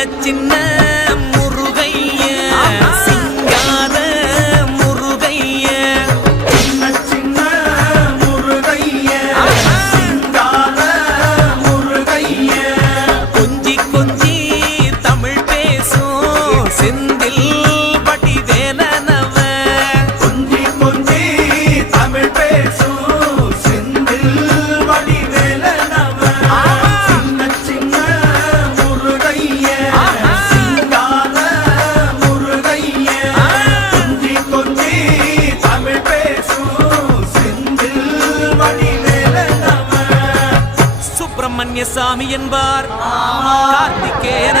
சின்ன முருகைய சிங்கார முருகைய சின்ன முருகைய சிங்கார முருகைய கொஞ்சி கொஞ்சி தமிழ் பேசும் செந்தில் பட்டி வேலனவ கொஞ்சி கொஞ்சி தமிழ் பேசும் செந்தில் படி வேலனவ சின்ன முருகைய சிங்கார முருகைய கொஞ்சி கொஞ்சி தமிழ் பேசும் செந்தில் படி வேலனவ சுப்பிரமணிய சாமி என்பார் கார்த்திகேயன